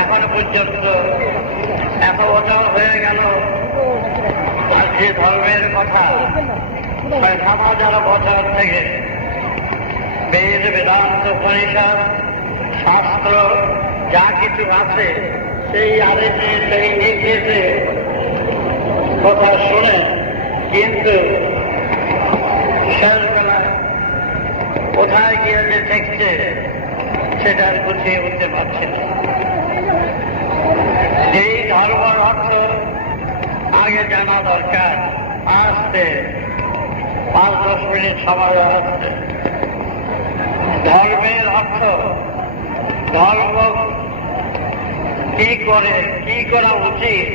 এখনো পর্যন্ত এত বছর হয়ে গেল যে ধর্মের কথা 7,000 বছর থেকে বেদ বেদান্ত পরিষদ শাস্ত্র যা কিছু আছে সেই আদেশে সেই নির্দেশে কথা শুনে কিন্তু শেষবেলায় কোথায় গিয়ে যে দেখছে সেটা বুঝিয়ে উঠতে পারছে না। এই ধর্মের অর্থ আগে জানা দরকার। আসতে 5-10 মিনিট সময় আসছে। ধর্মের অর্থ ধর্ম কি করে কি করা উচিত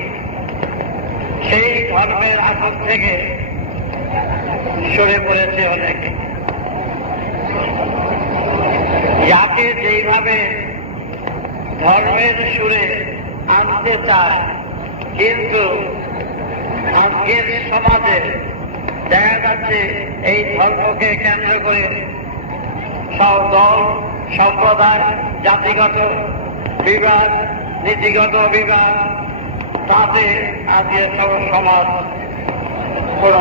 সেই ধর্মের আসন থেকে সরে পড়েছে অনেকে। যাকে যেইভাবে ধর্মের সুরে আনতে চায়, কিন্তু আজকের সমাজে দেখা যাচ্ছে এই ধর্মকে কেন্দ্র করে সব দল সম্প্রদায় জাতিগত বিভাগ নীতিগত বিভাগ তাতে আজকে সমাজ কোন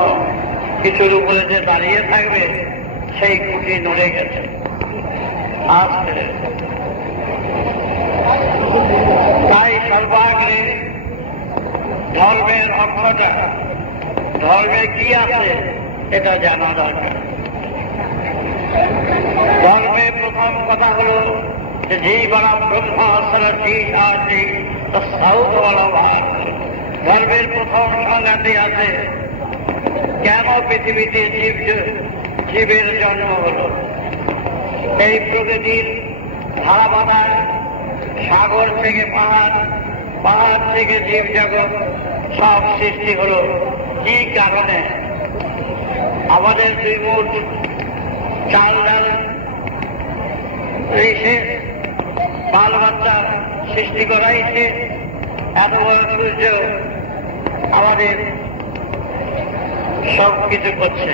কিছুর উপরে যে দাঁড়িয়ে থাকবে সেই খুঁটি নড়ে গেছে। আজকে তাই সর্বাগ্রে ধর্মের অর্থটা ধর্মে কি আছে এটা জানা দরকার। ধর্মের প্রথম কথা হল যে জীবন ধর্মের প্রথম সংজ্ঞাতে আছে কেন পৃথিবীতে জীবের জন্ম হল। এই প্রকৃতির ধারাবাধায় সাগর থেকে পাহাড়, পাহাড় থেকে জীব জগৎ সব সৃষ্টি হল কি কারণে? আমাদের দুই মুঠ চাল ডাল রেখে বাল বাচ্চা সৃষ্টি করাইছে। এত বড় সূর্য আমাদের সব কিছু করছে।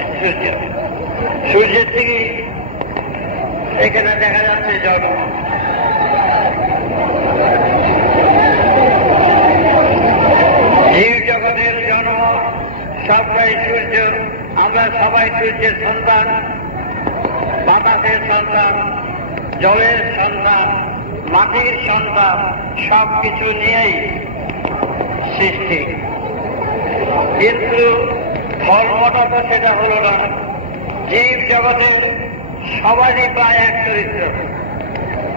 সূর্যের থেকে এখানে দেখা যাচ্ছে জন্ম। জীব জগতের জন্ম সবাই সূর্য, আমরা সবাই সূর্যের সন্তান, বাতাসের সন্তান, জলের সন্তান, মাটির সন্তান, সব কিছু নিয়েই সৃষ্টি। কিন্তু ধর্মটা তো সেটা হল না। জীব জগতের সবারই প্রায় এক চরিত্র।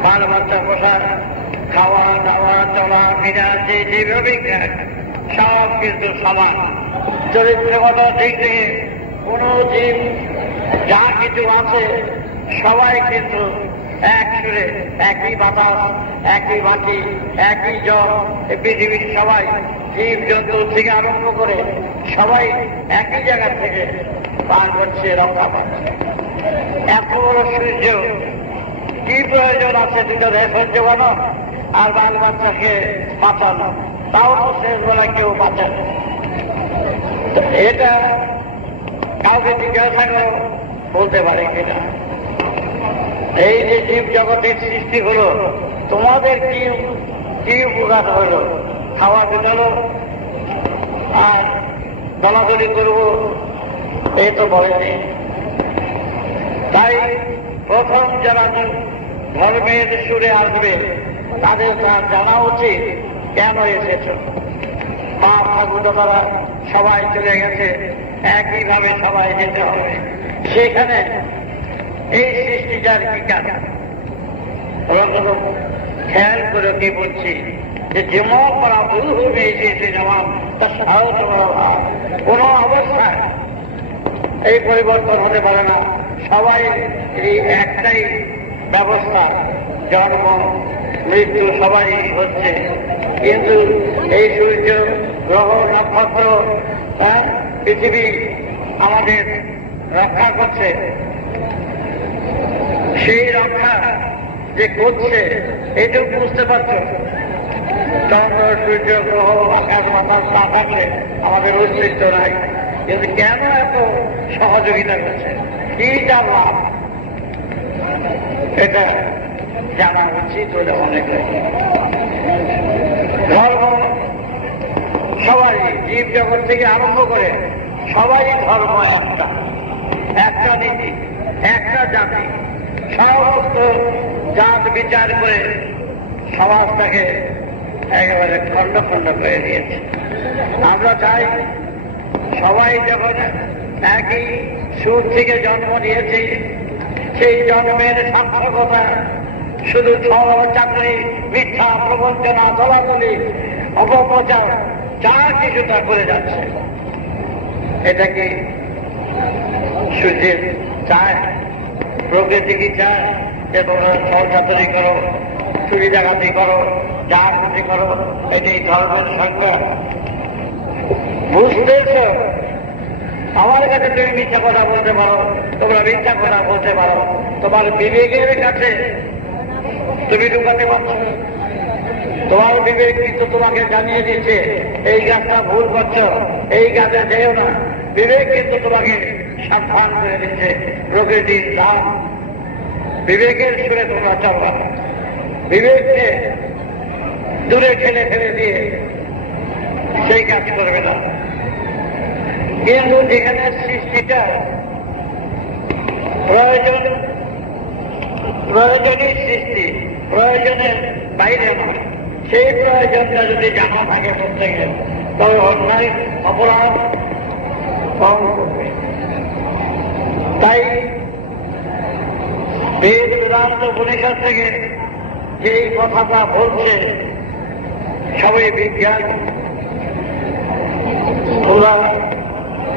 বাল বাচ্চা পোষা, খাওয়া দাওয়া চলা ফেরা যে বিজ্ঞান সব কিন্তু সমান। চরিত্রগত দিক থেকে কোন জীব যা কিছু আছে সবাই কিন্তু এক সুরে, একই বাতাস, একই মাটি, একই জল, পৃথিবীর সবাই জীব জন্তু থেকে আরম্ভ করে সবাই একই জায়গা থেকে পার করছে, রক্ষা পাচ্ছে। এত বড় সূর্য, কি প্রয়োজন আছে দুটো দেশের জোগানো আর বাল বাচ্চাকে বাঁচানো? তাও তো শেষ বেলা কেউ বাঁচে। এটা কাউকে জিজ্ঞাসা করো বলতে পারে কিনা। এই যে জীব জগতের সৃষ্টি হলো, তোমাদের কি উপকার হলো? খাওয়া দিলো আর দলাদলি করবো, এই তো বলেনি। তাই প্রথম যারা ধর্মের সুরে আসবে তাদের তার জানা উচিত কেন এসেছ। মা ঠাকুর তারা সবাই চলে গেছে, একইভাবে সবাই যেতে হবে। সেখানে এই সৃষ্টিটার কি কারণ? ওরা কোনো খেয়াল করে কি বলছি যে যেমন করা ভুল হবে এসে যাওয়া তার সাহস করা কোন অবস্থায় এই পরিবর্তন হতে পারে না। সবাই এই একটাই ব্যবস্থা, জন্ম মৃত্যু সবাই হচ্ছে। কিন্তু এই সূর্য, গ্রহ, নক্ষত্র, পৃথিবী আমাদের রক্ষা করছে। সেই রক্ষা যে করছে এইটুকু বুঝতে পারছো। চন্দ্র, সূর্য, গ্রহ, আকাশ, বাতাস না থাকলে আমাদের অস্তিত্ব নাই। কিন্তু কেন এত সহযোগিতা করছে, কি জানলাম, এটা জানা উচিত বলে মনে করি। ধর্ম সবাই, জীব জগৎ থেকে আরম্ভ করে সবাই ধর্ম একটা, একটা নীতি, একটা জাতি। সমস্ত জাত বিচার করে সমাজটাকে একেবারে খণ্ড খণ্ড করে দিয়েছে। আমরা চাই সবাই যখন একই সুর থেকে জন্ম নিয়েছি, সেই জন্মের সার্থকতা শুধু ছল, চাকরি, মিথ্যা, প্রবঞ্চনা, দলাদলি, অপপ্রচার যা কিছুটা করে যাচ্ছে, এটা কি সূর্যের চায়? প্রকৃতি কি চায় যে তোমরা ছল চাতুরি করো, চুরি ডাকাতি করো, যা খুশি করো? এটাই ধর্মের সংজ্ঞা। বুঝতেছ? আমার কাছে তুমি মিথ্যা কথা বলতে পারো, তোমরা মিথ্যা কথা বলতে পারো, তোমার বিবেকের কাছে তুমি ঢুকাতে পারছো। তোমার বিবেক কিন্তু তোমাকে জানিয়ে দিচ্ছে এই কাজটা ভুল করছো, এই কাজে যেও না। বিবেক কিন্তু তোমাকে সাবধান করে দিচ্ছে প্রকৃতির দাম। বিবেকের সুরে তোমরা চলবা, বিবেককে দূরে ঠেলে ফেলে দিয়ে সেই কাজ করবে না। কিন্তু যেখানে সৃষ্টিটা প্রয়োজনীয় সৃষ্টি, প্রয়োজনের বাইরে নয়, সেই প্রয়োজনটা যদি জানা থাকে প্রত্যেকের, তবে অন্যায় অপরাধ কম করবে। তাই বেদ, বেদান্ত, উপনিষদ থেকে যে কথাটা বলছে সবাই বিজ্ঞান, তোমরা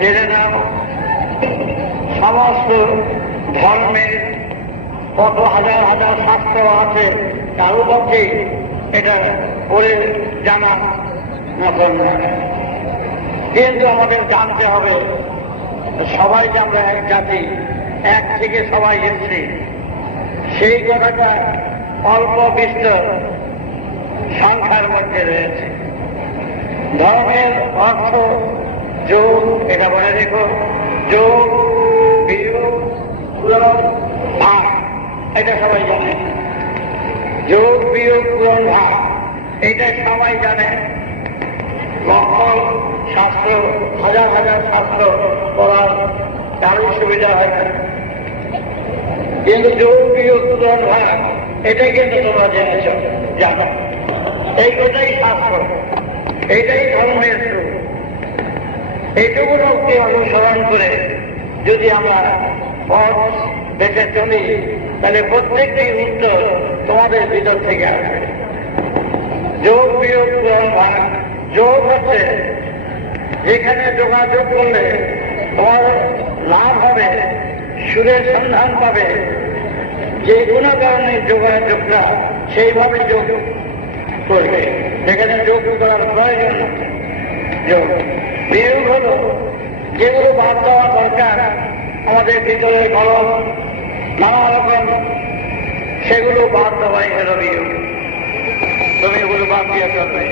জেনে নাও। সমস্ত ধর্মের কত হাজার হাজার শাস্ত্র আছে, কারো পক্ষে এটা পড়ে জানা মতন। কিন্তু আমাদের জানতে হবে সবাই যে আমরা এক জাতি, এক থেকে সবাই এসেছি, সেই কথাটা অল্প বিস্তর সংখ্যার মধ্যে রয়েছে। ধর্মের অর্থ যোগ, এটা বলে রেখো। যোগ, বিয়োগ, পূরণ, ভাগ, এটা সবাই জানে। যোগ, বিয়োগ, পূরণ, ভাগ, এটা সবাই জানে। মঙ্গল শাস্ত্র, হাজার হাজার শাস্ত্র পড়ার কারোর সুবিধা হয় না। কিন্তু যোগ, বিয়োগ, পূরণ, ভাগ, এটা কিন্তু তোমরা জেনেছ, জানো। এই কথাই শাস্ত্র, এইটাই ধর্মের সুর। এইটুকু লোককে অনুসরণ করে যদি আমরা পথ বেঁচে চলি, তাহলে প্রত্যেকটি উত্তর তোমাদের ভিতর থেকে আসবে। যোগ, বিয়োগ, পূরণ, ভাগ। যোগ হচ্ছে যেখানে যোগাযোগ করলে তোমার লাভ হবে, সুরের সন্ধান পাবে, যে কোনো কারণে যোগাযোগরা সেইভাবে যোগ করবে, যেখানে যোগ করার প্রয়োজন যোগ। বিয়োগ হল যেগুলো বাদ দেওয়া দরকার আমাদের ভিতরে গরম নানা রকম, সেগুলো বাদ দেওয়াই হল বিয়োগ। তুমি এগুলো বাদ দিয়ে করবে।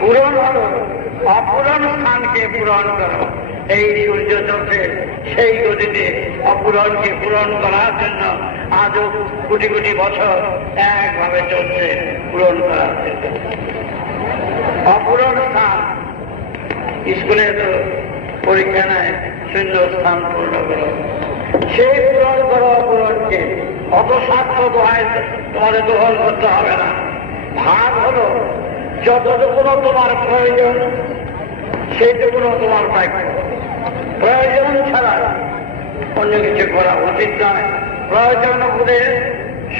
পূরণ হল অপূরণ স্থানকে পূরণ করো। এই সূর্য চলছে সেই গতিতে অপূরণকে পূরণ করার জন্য আজও কোটি কোটি বছর একভাবে চলছে পূরণ করার জন্য। অপূরণ স্থান, স্কুলে তো পরীক্ষা নেয় শূন্য স্থান পূর্ণ করো, সেই পূরণ করো অপূরণকে। অত স্বার্থ দোহায় তোমাদের দোহন করতে হবে না। ভাগ হলো যতটুকুনো তোমার প্রয়োজন সেইটুকুনো তোমার দায়িত্ব। প্রয়োজন ছাড়া অন্য কিছু করা উচিত নয়। প্রয়োজন বুঝে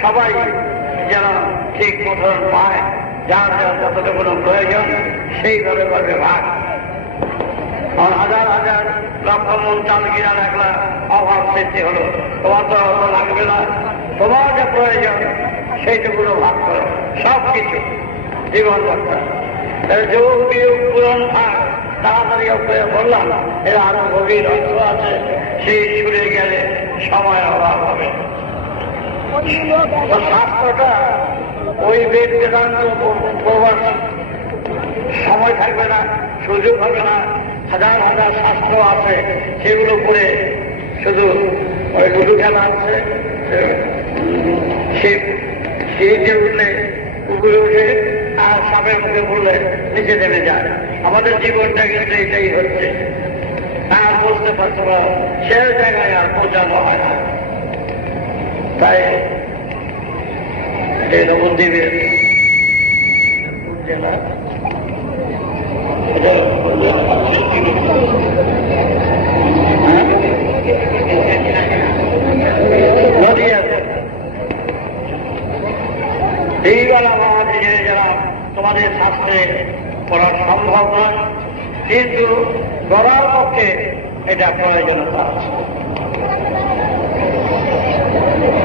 সবাই যেন ঠিক মতন পায়, যার যার যতটুকুনো প্রয়োজন সেইভাবে করবে ভাগ। হাজার হাজার লক্ষ মন চাল কিনা রাখলা, অভাব সৃষ্টি হলো, তোমার তো অত লাগবে না। তোমার যে প্রয়োজন সেইটুকুনো ভাগ করো। সব কিছু জীবন দরকার। যোগ বিয়োগ পূরণ ভাগ তাড়াতাড়ি করে বললাম, এর আরো গভীর অর্থ আছে। সেই ছুড়ে গেলে সময় অভাব হবে। শাস্ত্রটা ওই বেদ বেদান্ত পড়বার সময় থাকবে না, সুযোগ হবে না। হাজার হাজার শাস্ত্র আছে, সেগুলো পড়ে শুধু ওই লুডু খেলা আছে, সিঁড়িতে উঠলে উপরে উঠে আর সাপের মুখে পড়লে নিচে নেমে যায়। আমাদের জীবনটা কিন্তু এটাই হচ্ছে। আর বুঝতে পারছো না, সে জায়গায় আর পৌঁছানো হয় না। তাই এই নবদ্বীপের জেলা এইবেলা বাবা থেকে যারা তোমাদের শাস্ত্রে পড়া সম্ভব নয়, কিন্তু গড়ার পক্ষে এটা প্রয়োজনীয়তা আছে।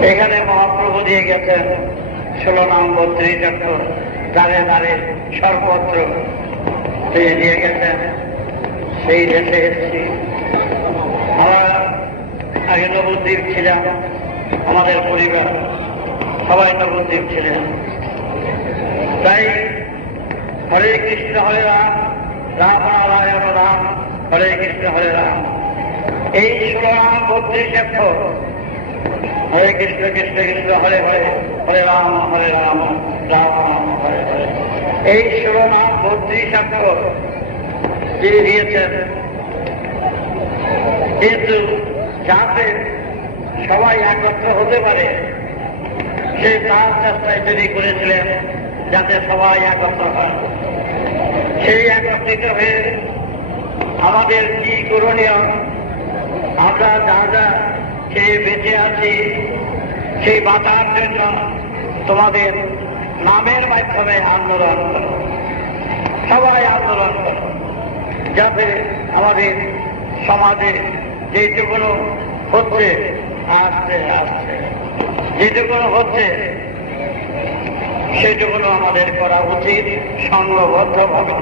এখানে মহাপ্রভু দিয়ে গেছেন 16 নম্বর 30 অক্ষর, দ্বারে দ্বারে সর্বত্র দিয়ে গেছেন। সেই দেশে এসেছি। আমরা আগে নবদ্বীপ ছিলাম, আমাদের পরিবার সবাই নবদ্বীপ ছিলেন। তাই হরে কৃষ্ণ হরে রাম, রাম নারায়ণ রাম, হরে কৃষ্ণ হরে রাম, এই 16 নাম 32 অক্ষর। হরে কৃষ্ণ কৃষ্ণ কৃষ্ণ হরে হরে, হরে রাম রাম রাম হরে হরে, এই 16 নাম 32 অক্ষর যিনি দিয়েছেন। কিন্তু যাতে সবাই একত্র হতে পারে, সে তার চেষ্টায় তৈরি করেছিলেন যাতে সবাই একত্র হয়। সেই একত্রিত হয়ে আমাদের কি করণীয়, আমরা যা যা খেয়ে বেঁচে আছি সেই বাঁচার জন্য তোমাদের নামের মাধ্যমে আন্দোলন করো, সবাই আন্দোলন করো, যাতে আমাদের সমাজে যেটুকুনো হচ্ছে আস্তে আস্তে যেটুকুনো হচ্ছে সেটুকুনো আমাদের করা উচিত সংঘবদ্ধভাবে।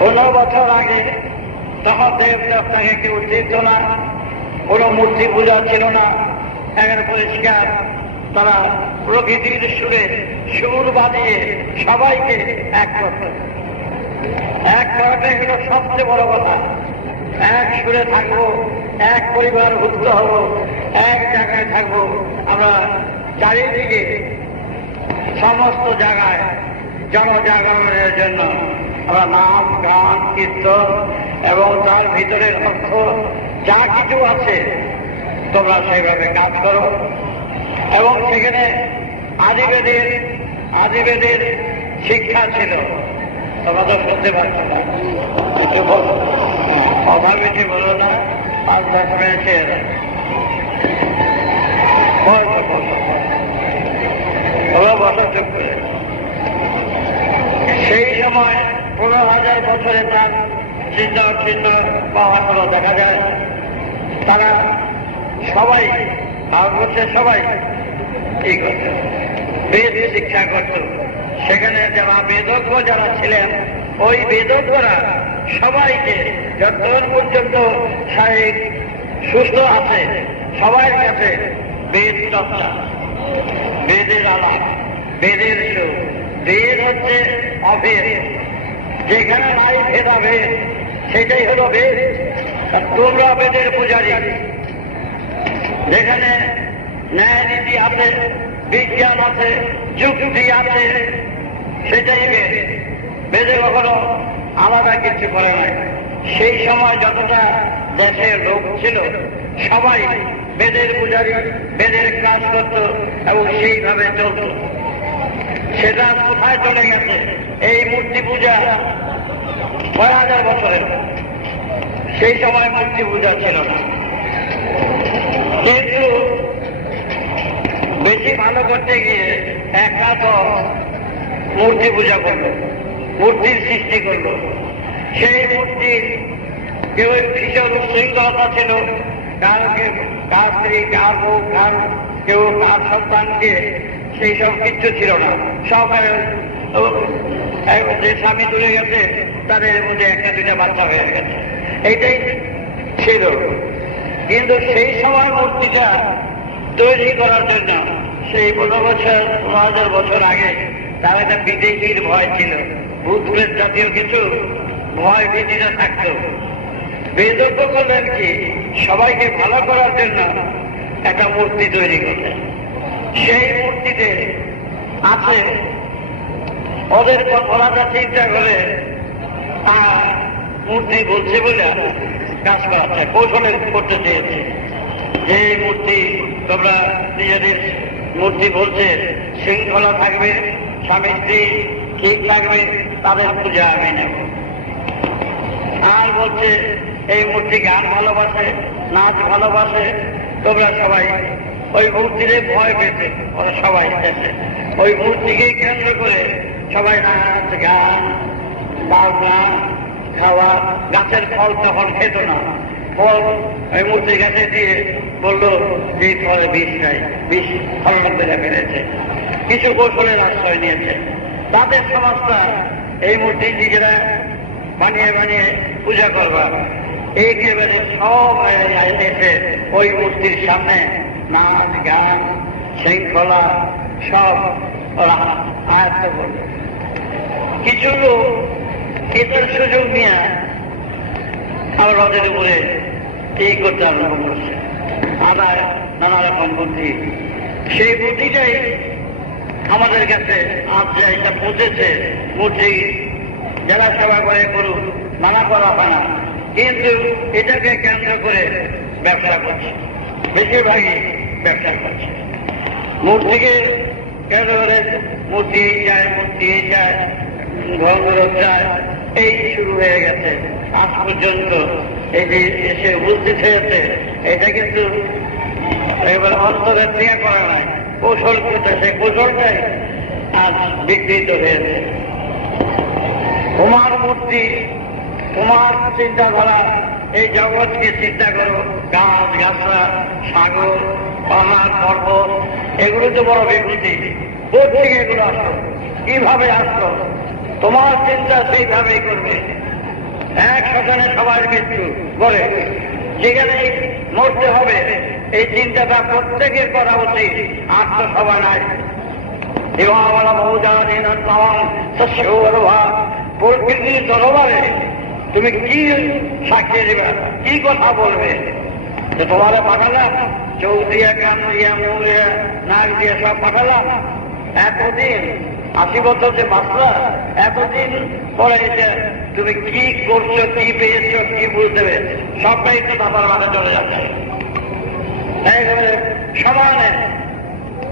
15 বছর আগে তখন দেবদেবতাকে কেউ চিনত না, কোনো মূর্তি পূজা ছিল না, একের পরিষ্কার তারা প্রকৃতির সুরে সুর বাজিয়ে সবাইকে এক করত। এক করাটাই হল সবচেয়ে বড় কথা। এক সুরে থাকবো, এক পরিবার ভুক্ত হব, এক জায়গায় থাকবো। আমরা চারিদিকে সমস্ত জায়গায় জনজাগরণের জন্য আমরা নাম গান কীর্তন এবং তার ভিতরে অর্থ যা কিছু আছে তোমরা সেইভাবে কাজ করো। এবং সেখানে আদিবেদের শিক্ষা ছিল, তোমরা তো শুনতে পাচ্ছ না, কিছু বলো কথা বেশি বলো না, 5-10 মিনিটের ওরা বসা চুপ করে। সেই সময় 15,000 বছরে তার চিহ্ন পাওয়া দেখা যায়। তারা সবাই ভারতবর্ষের সবাই কি করত, বেদ শিক্ষা করত। সেখানে যারা বেদজ্ঞ যারা ছিলেন, ওই বেদজ্ঞরা সবাইকে যতক্ষণ পর্যন্ত শারীরিক সুস্থ আছে সবার কাছে বেদ চর্চা, বেদের আলাপ, বেদের সুর। বেদ হচ্ছে অভেদ, যেখানে নাই ভেদাভেদ সেটাই হলো বেদ। তোমরা বেদের পূজারী, যেখানে ন্যায় নীতি আছে, বিজ্ঞান আছে, যুক্তি আছে, সেটাই বেদ। বেদে কখনো আলাদা কিছু করে নাই। সেই সময় যতটা দেশের লোক ছিল সবাই বেদের পূজারী, বেদের কাজ করত এবং সেইভাবে চলত। সেটা কোথায় চলে গেছে? এই মূর্তি পূজা ৬,০০০ বছরের, সেই সময় মূর্তি পূজা ছিল না। কিন্তু বেশি ভালো করতে গিয়ে একটা তো মূর্তি পূজা করলো, মূর্তির সৃষ্টি করলো। সেই মূর্তির কেউ ভীষণ উচ্ছৃঙ্খলতা ছিল, কার স্ত্রী, কার বউ, কার কেউ কার সন্তানকে, সেই সব কিচ্ছু ছিল না। সব যে স্বামী তুলে গেছে তাদের মধ্যে একটা দুটা বাচ্চা হয়ে গেছে, এইটাই ছিল। কিন্তু সেই সময় মূর্তিটা তৈরি করার জন্য সেই ১৫ বছর ১৫,০০০ বছর আগে তার একটা বিদেশির ভয় ছিল, ভূতপ্রেত জাতীয় কিছু ভয় ভীতিটা থাকত। বেদজ্ঞ করলেন কি, সবাইকে ভালো করার জন্য একটা মূর্তি তৈরি করলেন। সেই মূর্তিতে আছে ওদের ওনারা চিন্তা করে মূর্তি বলছে বলে কাজ করা কৌশলে করতে চেয়েছে। যে মূর্তি তোমরা নিজেদের মূর্তি বলছে শৃঙ্খলা থাকবে, স্বামী স্ত্রী ঠিক থাকবে, তাদের পূজা আমি নেব। আর বলছে এই মূর্তি গান ভালোবাসে, নাচ ভালোবাসে, তোমরা সবাই ওই মূর্তিরে ভয় পেতে ওরা সবাই এসেছে। ওই মূর্তিকে কেন্দ্র করে সবাই নাচ গান, বাজনা, খাওয়া। গাছের ফল তখন খেত না, ফল ওই মূর্তি গাছে দিয়ে বললো যে ফলে বিষ নাই, বিষ ফলন বেড়ে ফেলেছে। কিছু কৌশলের আশ্রয় নিয়েছে। তাদের সমাজটা এই মূর্তি নিজেরা বানিয়ে বানিয়ে পূজা করবা, একেবারে সব এসে ওই মূর্তির সামনে নাচ গান শৃঙ্খলা সব ওরা আয়ত্ত করবে। কিছু লোক এটার সুযোগ নিয়ে আবার ওদের উপরে এই করতে আরম্ভ করছে, আবার নানা রকম বুদ্ধি। সেই বুদ্ধিটাই আমাদের কাছে আজ যে এটা পৌঁছেছে, মূর্তি যারা সেবা করে করুক, মানা করা হয় না, কিন্তু এটাকে কেন্দ্র করে ব্যবসা করছে, বেশিরভাগই ব্যবসা করছে। মূর্তিকে কেন্দ্র করে মূর্তি যায়, মূর্তি যায়, ঘর যায়, এই শুরু হয়ে গেছে। আজ পর্যন্ত এই যে এসে উপস্থিত হয়েছে, এটা কিন্তু এবার অন্তরের থেকে করা নাই, কৌশল করতেছে। কৌশলটাই আজ বিকৃত হয়েছে। তোমার মূর্তি, তোমার চিন্তাধারা, এই জগৎকে চিন্তা করো, গাছ গাছরা, সাগর, পাহাড়, পর্বত, এগুলো তো বড় বিকৃতি। কোথেকে এগুলো আসলো, কিভাবে আসলো? তোমার চিন্তা সেইভাবেই করবে। এক শ্মশানে সবার মৃত্যু করে, যেখানে মরতে হবে এই চিন্তাটা প্রত্যেকের করা উচিত। আর তো সবাই নাই। প্রকৃতির দরবারে তুমি কি সাক্ষী দেবে, কি কথা বলবে? তো তোমারা পাঠালাম, চৌদিয়া, কান দিয়া, মৌরিয়া, নাক দিয়ে সব পাঠালাম। এতদিন ৮০ বছর যে বাঁচলা, এতদিন পরে এসে তুমি কি করছো, কি পেয়েছো, কি বুঝতে হবে, সবটাই তো বাবার মাঠে চলে যাচ্ছে। এইভাবে সমানে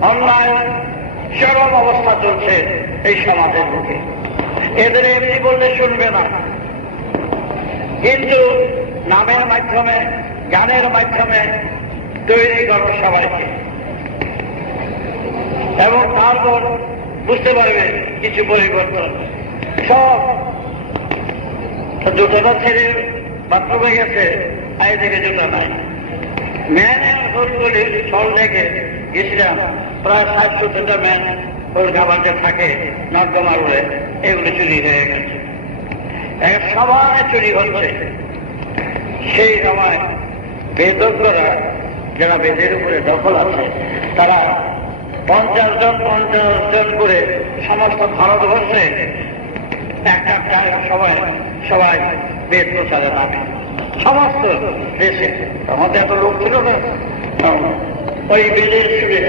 অন্যায় চরম অবস্থা চলছে এই সমাজের বুকে। এদের এমনি বললে শুনবে না, কিন্তু নামের মাধ্যমে, গানের মাধ্যমে তৈরি করো সবাইকে, এবং তারপর বুঝতে পারবে কিছু পরিবর্তন। সব জুতোটা ছেড়ে বাথরুমে গেছে, আই থেকে জুতো নাই। ম্যানের হোলগুলির ছল দেখে গেছিলাম, প্রায় 60-70টা ম্যান হোল খাবারতে থাকে নর্দমা বলে, এগুলো চুরি হয়ে গেছে। সবাই চুরি হচ্ছে। সেই সময় বেদজ্ঞরা, যারা বেদের উপরে দখল আছে, তারা 50 জন করে সমস্ত ভারতবর্ষে একটা সবাই বেদ প্রচারে নামে, সমস্ত দেশে। আমাদের এত লোক ছিল না, ওই বেদের সুরে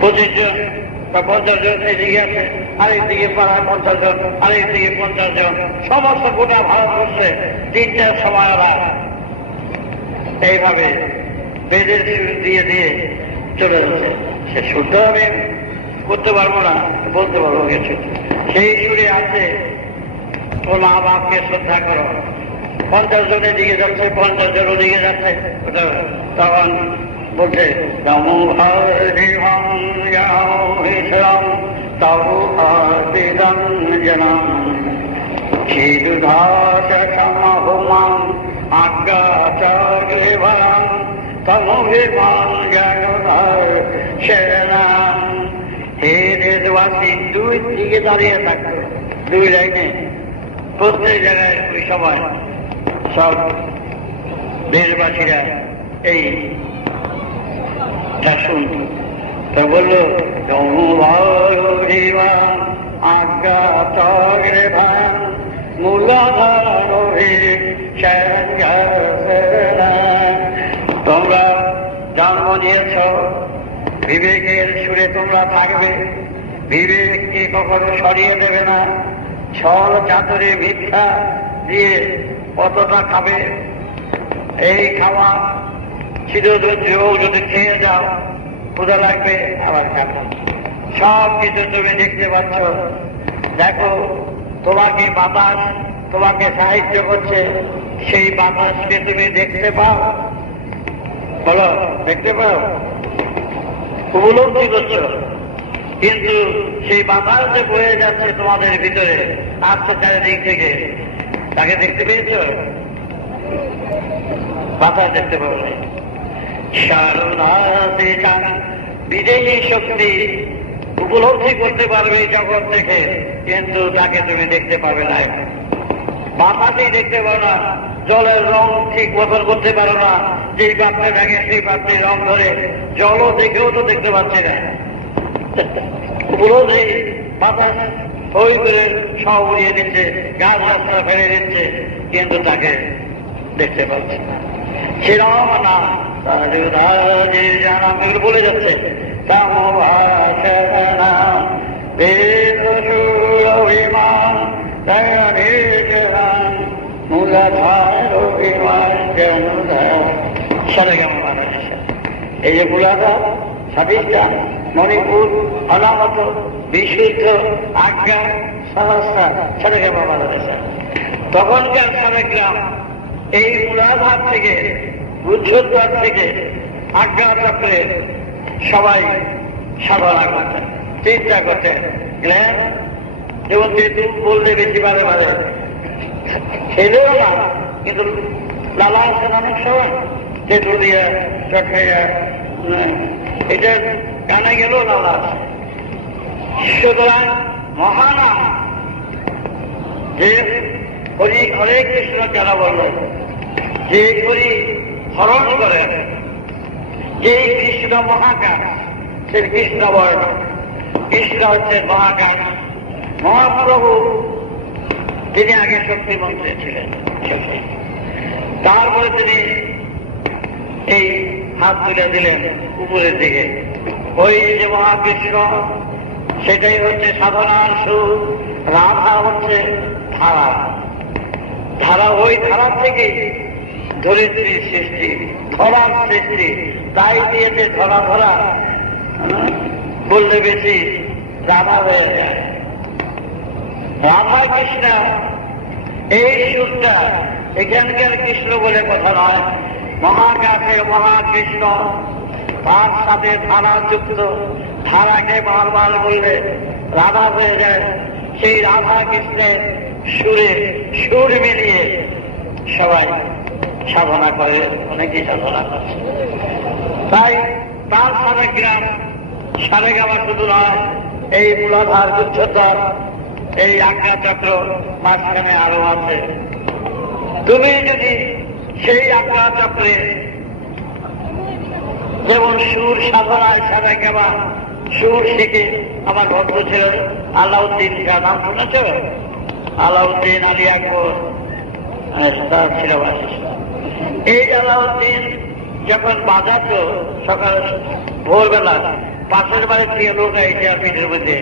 25 জন বা 50 জন এদিকে আছে, আরেকদিকে পাড়ায় 50 জন, আরেকদিকে 50 জন, সমস্ত গোটা ভারতবর্ষে 3টার সময় ওরা এইভাবে বেদের সুর দিয়ে দিয়ে চলে যাচ্ছে। সে শুদ্ধ হবে করতে পারবো না, বলতে পারবো কিছু। সেই সুরে আছে, ও মা বাপকে শ্রদ্ধা করো। 50 জনের দিকে যাচ্ছে, 50 জন ওদিকে যাচ্ছে। তখন বলছে হে দেশবাসী, দুই দিকে দাঁড়িয়ে থাকতো, দুই লাইনে, প্রত্যেক জায়গায় ওই সময় সব দেশবাসীরা এই শুনত। তা বলল আজ্ঞা চরে ভান মূলাধার, তোমরা জন্ম নিয়েছ, বিবেকের সুরে তোমরা থাকবে, বিবেককে কখনো সরিয়ে দেবে না। ছল চাতুরে মিথ্যা দিয়ে কতটা খাবে, এই খাওয়া চিরদুর্যোগ যদি খেয়ে যাও, ক্ষুধা লাগবে, আবার খাবে। সব কিছু তুমি দেখতে পাচ্ছ। দেখো, তোমাকে বাতাস তোমাকে সাহায্য করছে, সেই বাতাসকে তুমি দেখতে পাও, বলো দেখতে পাও, উপলব্ধি করছো। কিন্তু সেই বাতাস যে বয়ে যাচ্ছে তোমাদের ভিতরে, আসছে চারিদিক থেকে, তাকে দেখতে পেয়েছ? বাতাস দেখতে পাবো না। বিদেহী শক্তি উপলব্ধি করতে পারবে জগৎ থেকে, কিন্তু তাকে তুমি দেখতে পাবে না। বাতাসই দেখতে পারো না, জলের রং ঠিক বদল করতে পারো না, যেই পাত্রে থাকে সেই পাত্রে রং ধরে, জলও দেখেও তো দেখতে পাচ্ছি না। উপলব্ধি বাতাস হই করে সব উড়িয়ে দিচ্ছে, গাছ রাস্তা ফেলে দিচ্ছে, কিন্তু তাকে দেখতে পাচ্ছি না। সেরম না এগুলো বলে যাচ্ছে। এই যে মূলাধার, সাবিস্তান, মণিপুর, অনাহত, বিশুদ্ধ, আজ্ঞা, সহস্রা, সারেগামা মাদ্রাসা। তখনকার সারেগ্রাম এই মূলাধার থেকে, বুদ্ধদ্বার থেকে আজ্ঞা চক্রে সবাই সাধনা করতেন, চিন্তা করতেন, জ্ঞান। যেমন তেঁতুল বললে বেশি বারে বারে খেলেও না, কিন্তু লালা আছেন অনেক সময়, তেঁতুল দিয়ে চটকাইয়া, এটা কানে গেলেও লালা আছে। সুতরাং মহানাম যে হরি হরে কৃষ্ণ কেন বলল, যে হরি হরণ করে, যেই কৃষ্ণ মহাকাশ, সে কৃষ্ণ বর্ণ, কৃষ্ণ হচ্ছে মহাকাশ। মহাপ্রভু তিনি আগে শক্তিমন্ত্রী ছিলেন, তারপরে তিনি এই হাত তুলে দিলেন উপরের দিকে। ওই যে মহাকৃষ্ণ, সেটাই হচ্ছে সাধনার সুর। রাধা হচ্ছে ধারা, ধারা ওই ধারার থেকে ধরিত্রীর সৃষ্টি, ধরার সৃষ্টি। তাই দিয়েছে ধরা ধরা বললে বেশি রাধা হয়ে যায়। রাধা কৃষ্ণ এই সুরটা এখানকার কৃষ্ণ বলে কথা নয়, মহাকাশের মহাকৃষ্ণ, তার সাথে ধারা যুক্ত। ধারাকে বারবার বললে রাধা হয়ে যায়। সেই রাধা কৃষ্ণের সুরে সুর মিলিয়ে সবাই সাধনা করে, অনেকেই সাধনা করে। তাই তার সারেগ্রাম সারেগামা শুধু নয়, এই মূলাধার গুচ্ছদ্বার, এই আজ্ঞা চক্র মাঝখানে আরো আছে। তুমি যদি সেই আজ্ঞা চক্রে যেমন সুর সাধনায় সারেগামা সুর শিখে, আমার ভক্ত ছিল আলাউদ্দিন, যার নাম শুনেছ, আলাউদ্দিন আলী আকবর তার ছিল। এই আলাউদ্দিন যখন বাজাত সকাল ভোরবেলা, পাশের বাড়ির থেকে লোক এসে পিঠের মধ্যে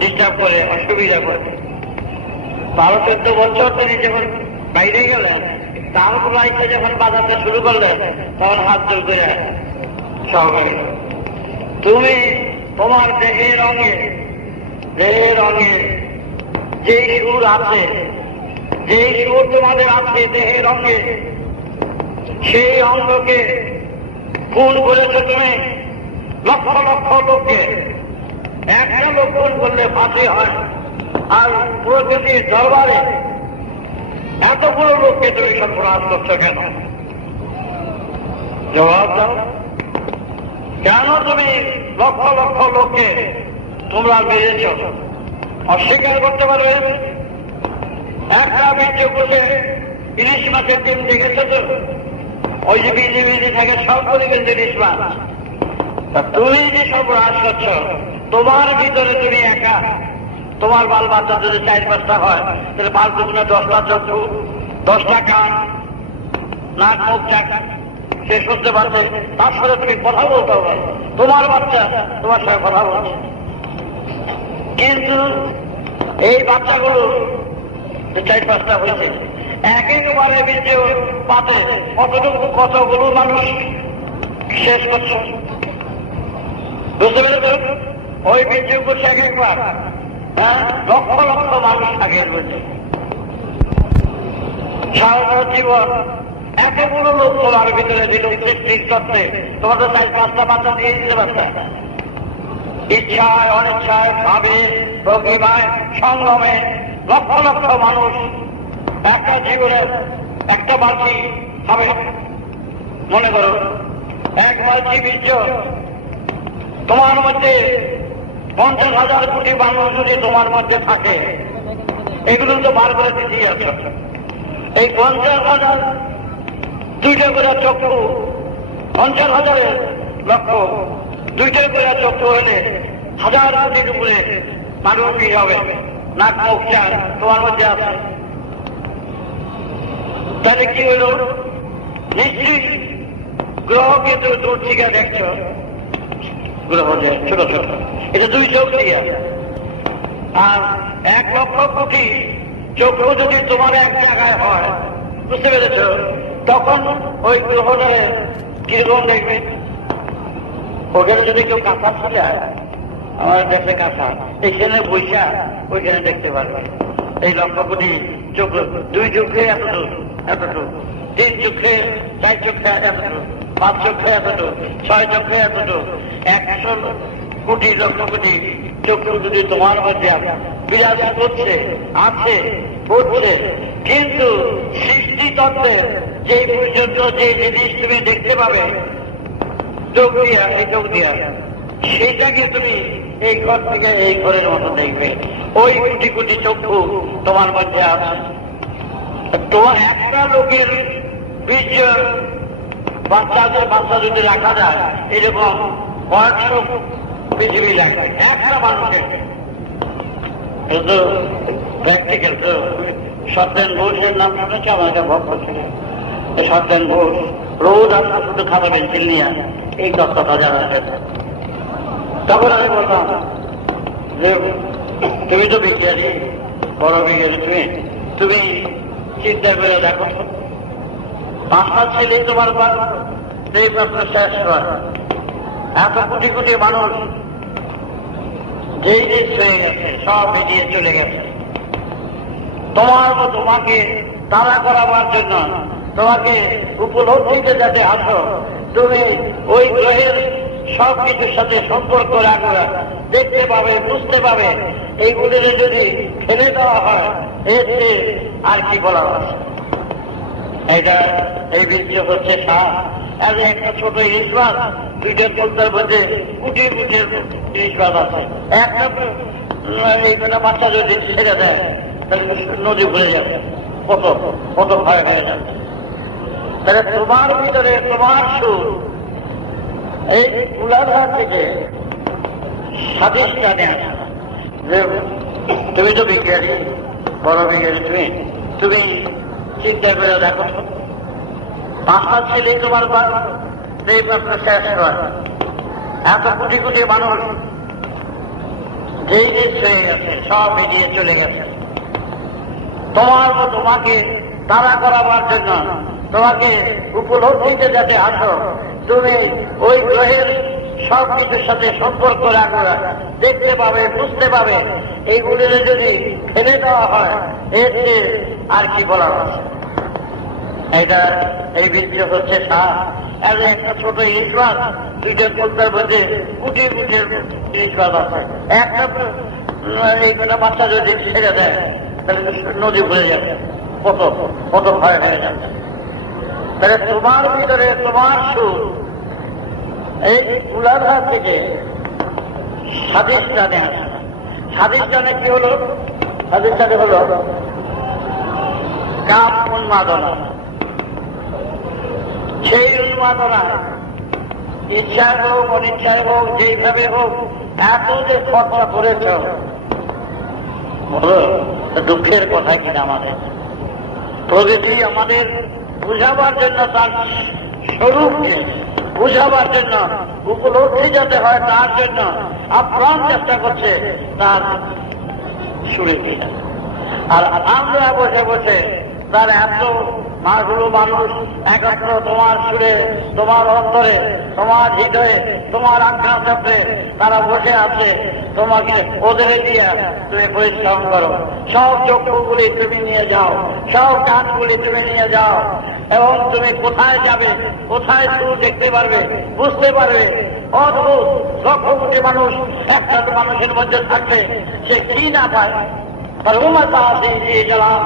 ডিস্টার্ব করে, অসুবিধা করে। 12-14 বছর তিনি যখন বাইরে গেলেন, তারপর এসে যখন বাজাতে শুরু করলেন, তখন হাত জোর করে সহকারী, তুমি তোমার দেহের অঙ্গে যেই সুর আছে, যেই সুর তোমাদের আছে দেহের অঙ্গে, সেই অঙ্গকে খুন করেছ তুমি লক্ষ লক্ষ লোককে। একটা লোক খুন করলে ফাঁসি হয়, আর প্রকৃতির দরবারে এতগুলো লোককে তুমি সর্বনাশ করছো কেন? জবাব দাও, কেন তুমি লক্ষ লক্ষ লোককে তোমরা মেরেছ? অস্বীকার করতে পারবে? একটা বীর্য বসে ইলিশ মাছের ডিম দেখেছ তো? ওই যে বিজে থাকে সব করে কিন্তু ইলিশ মাছ। তুমি যে সর্বনাশ করছ, তোমার ভিতরে তুমি একা, তোমার বাল বাচ্চা যদি 4-5টা হয়, তাহলে 5 দুগুণে 10টা চক্ষু, 10টা কান, নাক মুখ চাকা শেষ করতে পারবে। তার সাথে তুমি কথা বলতে হবে, তোমার বাচ্চা তোমার সাথে কথা বলছে। কিন্তু এই বাচ্চাগুলো 4-5টা হয়েছে, একেবারে বীর্য পাতে কতগুলো মানুষ শেষ করছে, বুঝতে পেরেছ? ওই বীর্য করছে একবার, লক্ষ লক্ষ মানুষ থাকে বলছে। সারা জীবন এতগুলো লোক তোমার ভিতরে দিল সৃষ্টির তত্ত্বে, তোমাদের 4-5টা বাচ্চা দিয়ে দিতে পারছে। ইচ্ছায় অনিচ্ছায় ভাবে প্রতিভায় সংগ্রামে লক্ষ লক্ষ মানুষ একটা জীবনের একটা বালতি হবে। মনে করো 1 বালতি বীর্য, তোমার মধ্যে 50,000 কোটি মানুষ যদি তোমার মধ্যে থাকে, এগুলো তো বার করে দিতেই আছে। এই 50,000 2টা করে চক্ষু, 50,000 লক্ষ 2টা করে চক্ষু হলে 1000 কোটির উপরে মানুষ কি হবে? নাক মুখ চান তোমার মধ্যে আছে। তাহলে কি হইল? নিশ্চিত গ্রহ কিন্তু দূর থেকে দেখছ, গ্রহ ছোট ছোট, এটা 2 চোখ দিয়ে। আর 1 লক্ষ কোটি চক্ষু যদি তোমার এক জায়গায় হয়, বুঝতে পেরেছ? তখন ওই গ্রহটারে কিরকম দেখবে? ওখানে যদি কেউ কাঁথা ছিলে, আমার দেশে কাঁথা, এইখানে বৈশা ওইখানে দেখতে পারবে। এই লক্ষ কোটি চোখ, 2 চোখে এতটুকু, 3 চোখে, 4 চোখে এতটুকু, 5 চোখে এতটুকু, 6 চোখে এতটুকু, 100 কোটি লক্ষ কোটি চক্ষু যদি তোমার মধ্যে বিরাজ করছে, আছে, করছে, কিন্তু সৃষ্টি তত্ত্বের যে পর্যন্ত যে জিনিস তুমি দেখতে পাবে চোখ দিয়া, এই চোখ দিয়া, সেইটাকে তুমি এই ঘর থেকে এই ঘরের মতো দেখবে। ওই কোটি কোটি চক্ষু তোমার মধ্যে আছে। তোমার একটা লোকের বীর্য বাচ্চা যদি রাখা যায়, এরকম 100 পৃথিবী রাখে একটা মানুষের। কিন্তু প্র্যাকটিক্যাল তো সত্যেন ঘোষের নাম শুনেছে, আমার একটা ভক্ত ছিলেন সত্যেন ঘোষ, রোজ আপনার শুধু খাতা পেন্সিল নিয়ে এই তত্ত্বটা জানা গেছে। তখন আমি বলতাম যে তুমি তো বিজ্ঞানী, বড় বিজ্ঞানী, তুমি চিন্তা করে দেখো, 5টা ছেলে তোমার সেই প্রশ্ন শেষ হয়, এত কোটি কোটি মানুষ যেই দিক হয়ে গেছে, সব বেরিয়ে চলে গেছে। তোমাকে তাড়া করাবার জন্য, তোমাকে উপলব্ধিতে যাতে আসো, তুমি ওই গ্রহের সব কিছুর সাথে সম্পর্ক রাখবে, দেখতে পাবে, বুঝতে পাবে। এইগুলির যদি ফেলে দেওয়া হয়, এর চেয়ে আর কি বলা হয়? এইটা এই বীর্য হচ্ছে সাপ। আর একটা ছোট ইলিশ মাছ, দুইটা কলতার মধ্যে কুটি কুটির ইলিশ মাছ আছে। একটা এইখানে বাচ্চা যদি ছেড়ে দেয় তাহলে নদী ভরে যাবে, কত কত ভয় হয়ে যাবে। তাহলে তোমার ভিতরে তোমার সুর এই কুলাঘাট থেকে স্বাধীনতা নেয়। তুমি তো বিজ্ঞানী, বড় বিজ্ঞানী, তুমি চিন্তা করে দেখো, 5টা ছেলে তোমার শেষ হয়, এত কোটি কোটি মানুষ যেই দেশ হয়ে গেছে, সব এগিয়ে চলে গেছে। তোমাকে তাড়া করাবার জন্য, তোমাকে উপলব্ধিতে যাতে আসো, তুমি ওই গ্রহের সব কিছুর সাথে সম্পর্ক রাখবে, দেখতে পাবে, বুঝতে পাবে। এইগুলির যদি ফেলে দেওয়া হয়, এর চেয়ে আর কি বলার আছে। এইটা এই বীর্য হচ্ছে সাপ। আর একটা ছোট ইলিশ মাছ, দুইটা কলতার মধ্যে কুটি কুটির ইলিশ মাছ আছে। একটা এইখানে বাচ্চা যদি ছেড়ে দেয় তাহলে নদী ভরে যাবে, কত কত ভয় হয়ে যাবে। তাহলে তোমার ভিতরে তোমার সুর এই কুলাঘাট থেকে স্বাধিষ্ঠানে আসে। স্বাধিষ্ঠানে কি হলো? স্বাধিষ্ঠানে হল কাম উন্মাদনা। সেই উন্মাদনা ইচ্ছায় হোক অনিচ্ছায় হোক, যেইভাবে হোক, এত যে খরচা করেছ, দুঃখের কথা কিনা আমাদের প্রকৃতি আমাদের বুঝাবার জন্য, তার স্বরূপকে বুঝাবার জন্য, উপলব্ধি যাতে হয় তার জন্য আপ্রাণ চেষ্টা করছে তার সুরে কিনা। আর আমরা বসে বসে তার এত মাগুলো মানুষ একত্র তোমার সুরে, তোমার অন্তরে, তোমার হৃদয়ে, তোমার আজ্ঞা চক্রে তারা বসে আছে। তোমাকে ওদের দিয়ে তুমি পরিশ্রম করো, সব চক্ষুগুলি তুমি নিয়ে যাও, সব কানগুলি তুমি নিয়ে যাও, এবং তুমি কোথায় যাবে, কোথায় সুর দেখতে পারবে, বুঝতে পারবে। অদ্ভুত লক্ষ কোটি মানুষ একটা মানুষের মধ্যে থাকলে সে কি না পায়, তার উন্নতা দিয়ে গেলাম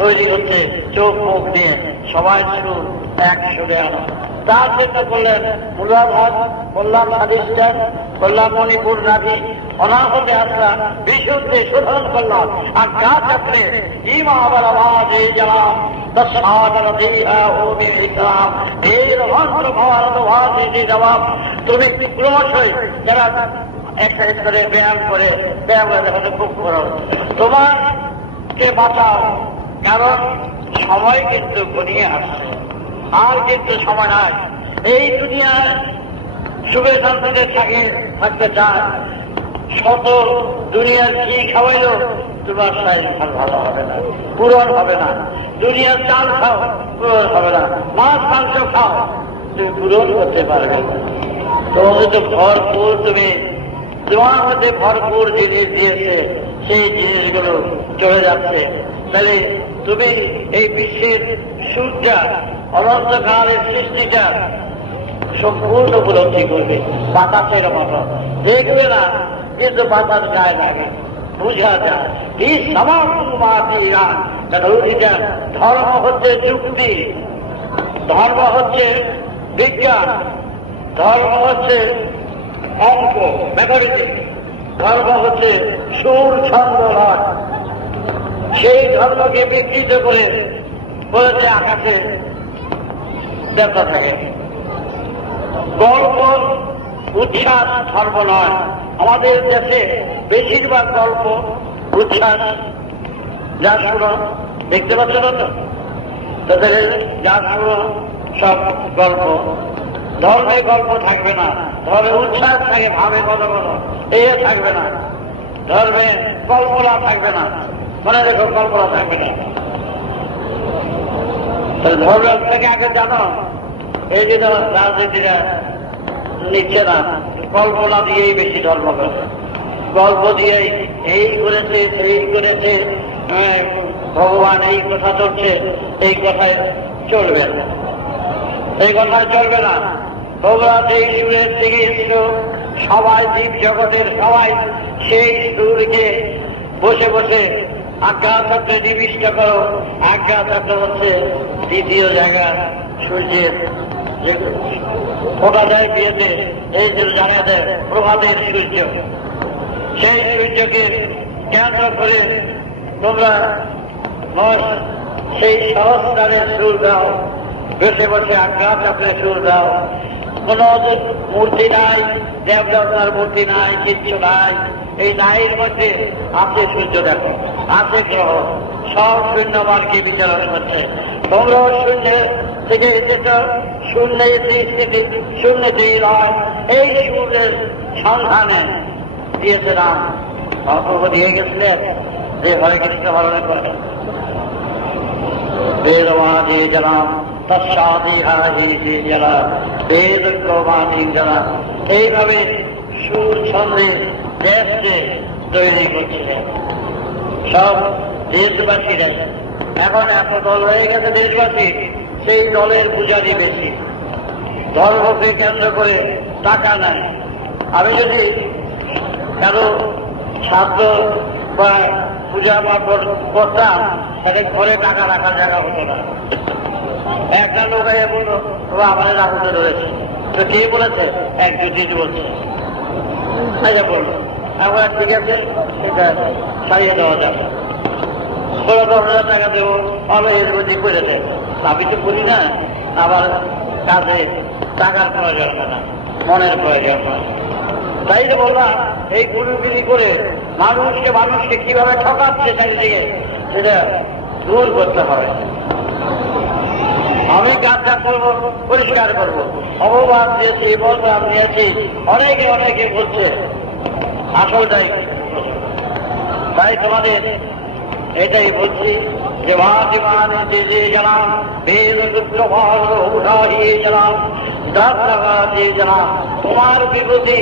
তৈরি হচ্ছে চোখ মুখ দিয়ে সবাই সুর এক সুরে আনো। তার জন্য করলেন মূলাভাগ, করলাম স্বাধিষ্ঠান, করলাম মণিপুর নাভি, অনাহতে আসলাম বিশুদ্ধি শোধন করলাম। আর যা ক্ষেত্রে ইমা আবার আওয়াজ গেলাম তুমি ক্রমশই যারা এক্সারসাইজ করে, ব্যায়াম করে, ব্যায়াম করে খুব করো, তোমাকে বাঁচাও। কারণ সময় কিন্তু ঘনিয়ে আসছে, আর কিন্তু সময় নাই। এই দুনিয়ার সুখে শান্তিতে থাকতে চায়, শত দুনিয়ার কি খাওয়াইল তোমার শারীরিক ভালো হবে না, পূরণ হবে না। দুনিয়ার চাল খাও, পূরণ হবে না। মাছ মাংস খাও, তুমি পূরণ করতে পারবে না। তোমাকে তো ভরপুর, তুমি তোমার মধ্যে ভরপুর জিনিস দিয়েছে, সেই জিনিসগুলো চলে যাচ্ছে। তাহলে তুমি এই বিশ্বের সূর্যা, অনন্তকালের সৃষ্টিটা সম্পূর্ণ উপলব্ধি করবে। বাতাসের মতো দেখবে না, কিন্তু বাতাস গায়ে লাগে, বুঝা যায়। এই ধর্ম হচ্ছে যুক্তি, ধর্ম হচ্ছে বিজ্ঞান, ধর্ম হচ্ছে অঙ্ক, ম্যাথমেটিক্স, ধর্ম হচ্ছে সুর ছন্দ নয়। সেই ধর্মকে বিকৃত করে বলেছে আকাশে দেবতা থাকে। গল্প উচ্ছ্বাস ধর্ম নয়। আমাদের দেশে বেশিরভাগ গল্প উচ্ছ্বাস, যা শুনো দেখতে পাচ্ছ না তো, তাদের যা শুনো সব গল্প। ধর্মে গল্প থাকবে না, ধর্মে উচ্ছ্বাস থাকে, ভাবে বড় বড় এ থাকবে না, ধর্মে কল্পনা থাকবে না। মনে রেখো, কল্পনা থাকবে না। ধর্মের থেকে আগে জানো, এই যে রাজনীতিরা নিচ্ছে না, কল্পনা দিয়েই বেশি ধর্ম করে, গল্প দিয়েই এই করেছে সেই করেছে, ভগবান এই কথা চলছে, এই কথায় চলবে না, এই কথায় চলবে না। ভগবান এই সুরের থেকে এসেছিল, সবাই জীব জগতের সবাই সেই সুরকে বসে বসে আজ্ঞা চক্রে নিবিষ্ট করো। আজ্ঞা চক্র হচ্ছে দ্বিতীয় জায়গা সূর্যের ফোটা যায় বিয়েতে, এই যে জানা দেয় প্রভাতের সূর্য, সেই সূর্যকে কেন্দ্র করে তোমরা সেই সহস্রানের সুর দাও, বসে বসে আজ্ঞা চক্রে সুর দাও। কোন মূর্তি নাই, দেবদেবতার মূর্তি নাই, কিচ্ছু নাই। এই নাইয়ের মধ্যে আছে সূর্য, দেখো আছে গ্রহ, সব শূন্যমানকে বিচরণ করছে। তোমরাও শূন্য থেকে এসেছ, শূন্যতেই নয়, এই সূর্যের সন্ধানে দিয়েছে রাম। মহাপ্রভু দিয়ে গেছিলেন যে হরে কৃষ্ণ ভারণে করেন বেদবাদী জানাম তৎসাদিহাহি জানা বেদ প্রমাণী জানা। এইভাবে সুর ছন্দের দেশকে তৈরি করছিলেন সব দেশবাসীরা। এখন এত দল হয়ে গেছে দেশবাসী, সেই দলের পূজারই বেশি, ধর্মকে কেন্দ্র করে টাকা নাই। আমি যদি কারো ছাত্র বা পূজা পাঠ করতাম, তাহলে ঘরে টাকা রাখার জায়গা হতো না। একটা লোক বললো আমাদের রাখতে রয়েছে, তো কে বলেছে? এক জ্যোতিষ বলছে। আচ্ছা বললো, আমরা ঠিক আছে, এটা সারিয়ে দেওয়া যাবে, 10,000 টাকা দেবো, ভালো এসে করে দেয়। আমি তো করি না, আবার কাজে টাকার প্রয়োজন না, মনের প্রয়োজন হয়। তাই তো বললাম, এই গুরুগিরি করে মানুষকে কিভাবে ঠকাচ্ছে চারিদিকে, সেটা দূর করতে হবে। আমি কাজটা করবো, পরিষ্কার করবো, অপবাদ দিয়েছি, বলরাম নিয়েছি, অনেকে বলছে, আসলটাই। তাই তোমাদের এটাই বলছি যে ভাজিমান দিয়ে জানাম, বেদ পুত্র উঠাহিয়ে জানাম, দাঁড়া দিয়ে জানাম। তোমার বিভূতি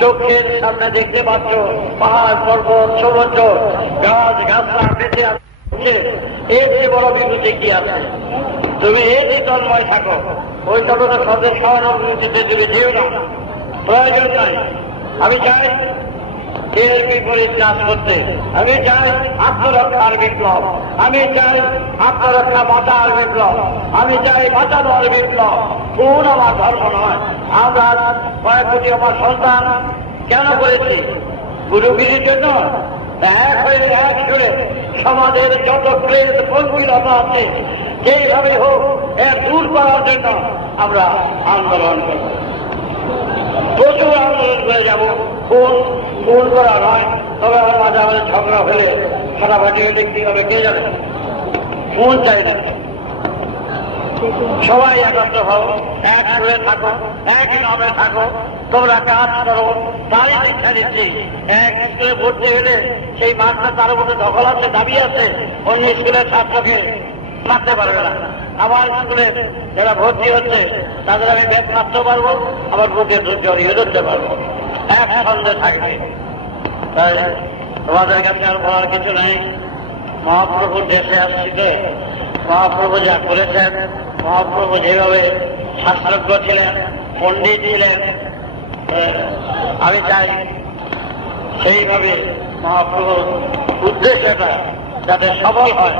চোখের সামনে দেখতে পাচ্ছ, পাহাড় পর্বত সমুদ্র গাছ গাছরা বেঁচে আছে, এর যে বড় বিভূতি কি আছে? তুমি এই তন্ময় থাকো, ওই জগতের সঙ্গে সহানুভূতিতে তুমি যেও না, প্রয়োজন নাই। আমি চাই এর বিপরীত কাজ করতে, আমি চাই আত্মরক্ষার বিপ্লব, আমি চাই আত্মরক্ষা বাঁচার বিপ্লব, আমি চাই বাঁচানোর বিপ্লব। কোন আমার ধর্ম নয়। আমরা কয়েক কোটি আমার সন্তান কেন করেছি? গুরুগিরির জন্য। এক হয়ে এক সুরে সমাজের যত প্রেত পঙ্গুলতা আছে, যেইভাবে হোক এর দূর করার জন্য আমরা আন্দোলন করব, প্রচুর আন্দোলন করে যাব। ভুল করা নয়, তবে আমার মাঝে আমাদের ঝগড়া হলে ফাটাফাটি হলে কি হবে কে জানে। মন চাই না, সবাই একত্র হও, এক সুরে থাকো, একই নামে থাকো, তোমরা কাজ করো, তারই শিক্ষা দিচ্ছি। এক স্কুলে ভর্তি হলে সেই মাঠটা তার মধ্যে দখল আছে, দাবি আছে, অন্য স্কুলের ছাত্রকে মারতে পারবে না। আমার স্কুলে যারা ভর্তি হচ্ছে তাদের আমি ব্যাগ মারতে পারবো, আমার বুকে জড়িয়ে ধরতে পারবো, এক ছন্দে থাকবে। তাই তোমাদের কাছে আর বলার কিছু নেই। মহাপ্রভুর দেশে আসছিতে মহাপ্রভু যা করেছেন, মহাপ্রভু যেভাবে শাস্ত্রজ্ঞ ছিলেন, পণ্ডিত ছিলেন, আমি চাই সেইভাবে মহাপ্রভুর উদ্দেশ্যটা যাতে সফল হয়,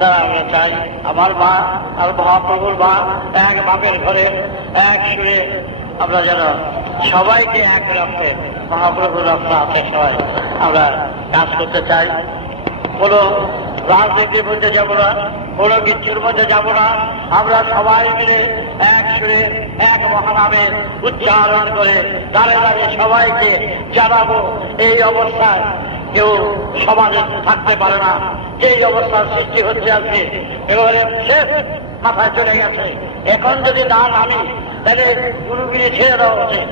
তা আমি চাই। আমার মা আর মহাপ্রভুর মা এক বাপের ঘরে এক সুরে আমরা যেন সবাইকে এক রক্তে, মহাপ্রভুর রক্ত আছে সবাই আমরা কাজ করতে চাই। কোনো রাজনীতির মধ্যে যাব না, কোনো কিচ্ছুর মধ্যে যাব না। আমরা সবাই মিলে এক সুরে এক মহানামে উচ্চারণ করে দাঁড়ে দাঁড়িয়ে সবাইকে জানাবো এই অবস্থায় কেউ সমাজে থাকতে পারে না। যেই অবস্থার সৃষ্টি হচ্ছে আজকে, এবারে শেষ মাথায় চলে গেছে। এখন যদি না নামি তাহলে গুরুগিরি ছেড়ে দেওয়া উচিত।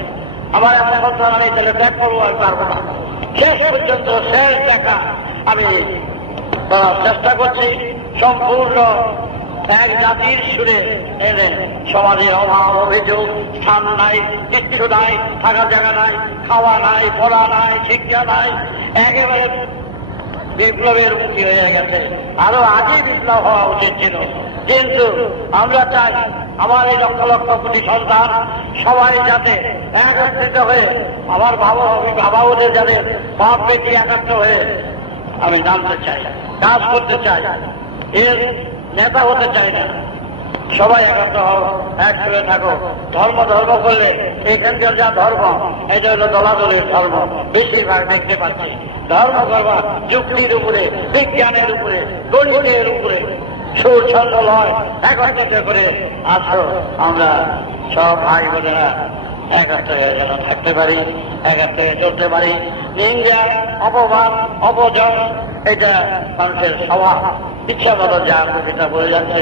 আমার এমন সন্তান আমি তাহলে ত্যাগ করবো, আমি পারবো না। শেষ পর্যন্ত শেষ দেখা আমি চেষ্টা করছি। সম্পূর্ণ এক জাতির সুরে এনে সমাজের অভাব অভিযোগ, স্থান নাই, কিচ্ছু নাই, থাকার জায়গা নাই, খাওয়া নাই, পড়া নাই, শিক্ষা নাই, একেবারে বিপ্লবের মুখী হয়ে গেছে। আরো আজই বিপ্লব হওয়া উচিত ছিল, কিন্তু আমরা চাই আমার এই লক্ষ লক্ষ কোটি সন্তান সবাই যাতে একত্রিত হয়ে, আমার বাবা ওদের যাতে বাপ বেটি একাত্র হয়ে আমি জানতে চাই, কাজ করতে চাই, এর নেতা হতে চাই না। সবাই একাত্র হও, একসঙ্গে থাকো। ধর্ম ধর্ম করলে এখানকার যা ধর্ম, এটা হলো দলাদলের ধর্ম। বেশিরভাগ দেখতে পাচ্ছি ধর্ম করবা যুক্তির উপরে, বিজ্ঞানের উপরে, গণিতের উপরে, সুর ছন্দ লয় একত্রিত করে আসো। আমরা সব ভাই বোনেরা একাত্র হয়ে যেন থাকতে পারি, একাত্র হয়ে চলতে পারি। নিন্দা, অপমান, অপজন এটা মানুষের স্বভাব। ইচ্ছা মতো যা যেটা বলে যাচ্ছে,